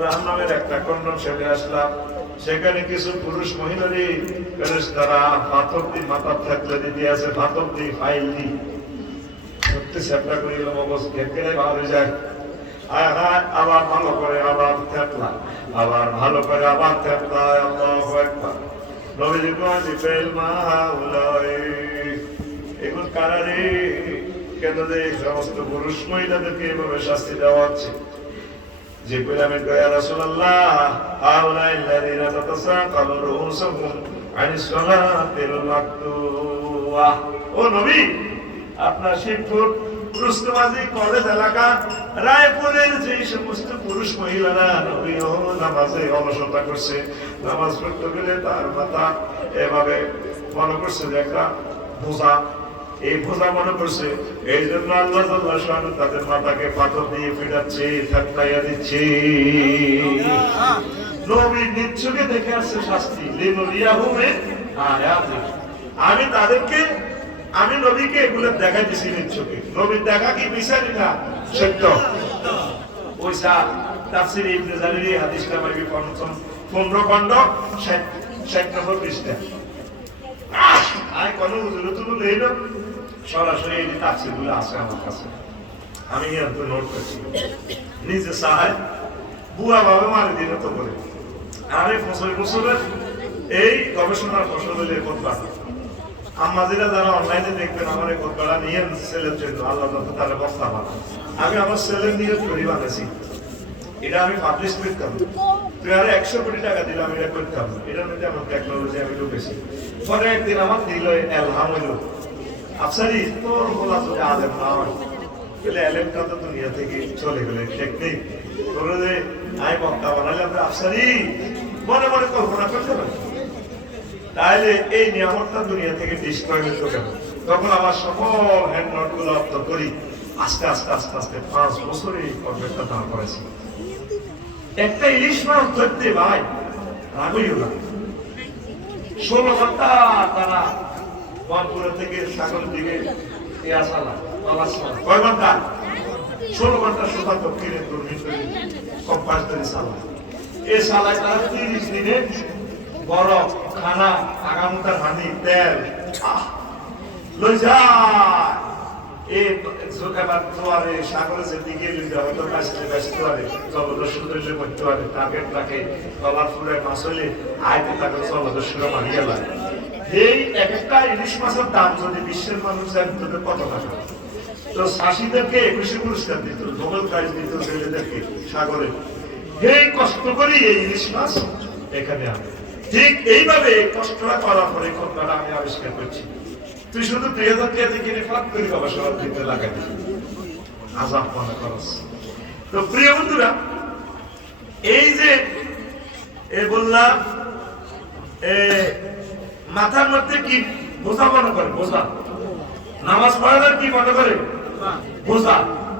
জাহান্নামের একটা কন্ডম সেরে আসলাম, সেখানে কিছু পুরুষ মহিলারই ফেরেশতারা পাথর দিয়ে মাথা থাকলে দিতে আছে, পাথর দিয়ে ফাইল দিয়ে সত্যি চেপটা করে এলো মগজ ঘেটে ভালো যায়। আবার ভালো করে আবার থেতলা, আবার ভালো করে আবার থেতলা। আল্লাহু আকবার। নবীজি কয় জিব্রাইল মাওলাই এগুলো কারারে কেন যে সমস্ত পুরুষ মহিলাদেরকে এভাবে শাস্তি দেওয়া হচ্ছে? জিব্রাইল আমিন কয় ইয়া রাসূলুল্লাহ হাউলাইল্লাযিনা তাতাসাকালু রুউসুহুম আনিস সালাতিল মাকতুবা। ও নবী, আপনার শিবপুর রুস্তমাজি কলেজ এলাকা রায়পুরের যে সমস্ত পুরুষ মহিলারা নবীও নামাজে অলসতা করছে, নামাজ পড়তে গেলে তার মাথা এভাবে মনে করছে যে একটা বোঝা, এই বোঝা মনে করছে, এই জন্য আল্লাহ তাদের মাথাকে পাথর দিয়ে ফিরাচ্ছে, ঠাট্টাইয়া দিচ্ছে। নবী নিচ্ছকে দেখে আসছে শাস্তি। আমি তাদেরকে, আমি নবীকে এগুলো দেখাইতেছি নিচ্ছকে। নবীর দেখা কি বিচারি না সত্য? ওই তাফসীর ইবনে জারীর হাদিসটা পাইবি 15 খণ্ড 60 নম্বর পৃষ্ঠা। আই কোন হুজুরে তো লইলো সরাসরি এই তাফসীরগুলো আছে আমার কাছে, আমি এত নোট করছি। নিজে সাহেব বুয়া বাবা মারি দিন তো করে আরে ফসলের এই গবেষণার ফসল হলে কোথা আমাদের যারা অনলাইনে দেখবেন আমার এই কোথা নিয়ে ছেলের জন্য আল্লাহ তাআলা বস্তা বানা, আমি আমার ছেলের নিয়ে তৈরি বানাইছি। এটা আমি পাবলিশ করতাম, তুই আরে 100 কোটি টাকা দিলে আমি এটা করতাম। এটার মধ্যে আমার টেকনোলজি আমি ঢুকেছি। পরে একদিন আমার দিল এলহাম হইল, আফসারি তোর বলা যদি আলেম না হয় বলে এলেমটা তো দুনিয়া থেকে চলে গেলে টেকনিক তোর যে আমি বক্তা বানালে আমরা আফসারি মনে মনে কল্পনা করতে পারি, তাহলে এই নিয়ামতটা দুনিয়া থেকে ডিস্ট্রয় হইতো কেন? তখন আমার সকল হ্যান্ড নোট গুলো অর্থ করি আস্তে আস্তে আস্তে আস্তে 5 বছরে এই কর্মেরটা দাঁড় করেছি। একটা ইলিশ মাছ ধরতে ভাই রাগইও না, 16 ঘন্টা তারা বানপুরা থেকে সাগর দিকে কয় ঘন্টা? 16 ঘন্টা সোজা দক্ষিণে কম্পাস ধরে চালায়। এই চালায় তারা 30 দিনে বরফ খানা আগামতার হানি তেল লই যায়। এই জোকাবার তোয়ারে সাগরে যে দিকে লিখে হয়তো কাশতে কাশতে পারে, জবরদস্ত ধরলে করতে পারে, টার্গেট রাখে গলার ফুলে মাছ হলে আয়তে তাকে জবরদস্ত মারিয়ে লাগে। এই একটা ইলিশ মাছের দাম যদি বিশ্বের মানুষ জানতো কত টাকা, তো চাষিদেরকে 21 পুরস্কার দিত, নোবেল প্রাইজ দিত ছেলেদেরকে সাগরে। এই কষ্ট করি এই ইলিশ মাছ এখানে আনে। ঠিক এইভাবে কষ্টটা করার পরে ঘটনাটা আমি আবিষ্কার করছি। তুই শুধু 3000 টাকা কিনে ফাঁক করি বাবা সবার দিতে লাগাই দিবি, আজাব মনে করস। তো প্রিয় বন্ধুরা, এই যে বললাম মাথার মধ্যে কি বোঝা মনে করে? বোঝা নামাজ পড়ার কি মনে করে? বোঝা।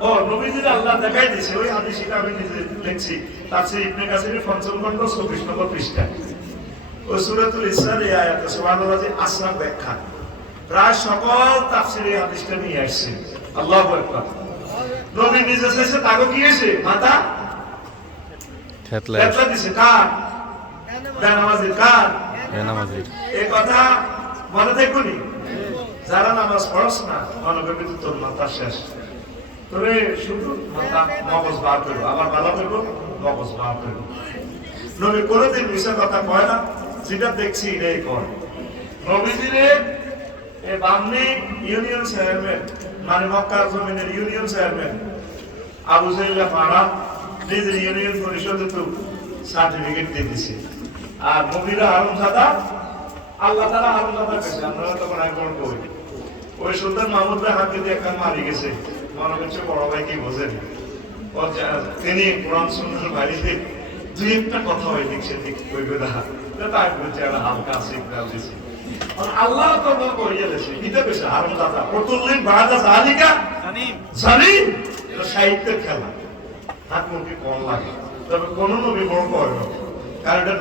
ও নবীজির আল্লাহ দেখাই দিয়েছে, ওই হাদিসটা আমি নিজে লিখছি। তাফসীর ইবনে কাসিরের 5ম খণ্ড 24 নম্বর পৃষ্ঠা, ওই সূরাতুল ইসরার এই আয়াতে সুবহানাল্লাহ যে আসনাদ ব্যাখ্যা প্রায় সকল তাফসীরে হাদিসটা নিয়ে আসছে। আল্লাহু আকবার। নবী নিজে এসে তাকে কি হয়েছে? মাথা থেতলা দিয়েছে। কার? বেনামাজির। কার? বেনামাজির। এই কথা মনে থাকুনি? যারা নামাজ পড়ছ না মনে করবি তোর মাথা শেষ, তোরে শুধু মাথা মগজ বার করবো, আবার ভালো করবো মগজ বার করবো। নবী কোনোদিন মিশা কথা কয় না, যেটা দেখছি এটাই কয়। নবীজিরে বামনি ইউনিয়ন চেয়ারম্যান, মানে মক্কার জমিনের ইউনিয়ন চেয়ারম্যান আবু জাইলা পাড়া নিজের ইউনিয়ন পরিষদে তো সার্টিফিকেট দিয়ে দিছে। আর নবীরা হারুনজাদা, আল্লাহ তাআলা হারুনজাদা কাছে আমরা তখন একবার কই ওই সুলতান মাহমুদ ভাই হাতে দিয়ে একটা মারি গেছে, মনে হচ্ছে বড় ভাই কি বোঝেন। তিনি কোরআন সুন্নাহর বাড়িতে দুই একটা কথা হয় লিখছে, ঠিক কইবে না তাই বলছে একটা হালকা সিগন্যাল দিছে। আল্লাহ তো করিয়ে দিয়েছে এটা বেশি হারুনজাদা পতুল্লিন বাদা জালিকা জালিম। এটা সাহিত্যের খেলা, হাত মুখে কম লাগে, তবে কোন নবী বড় করে না, কারণ এটা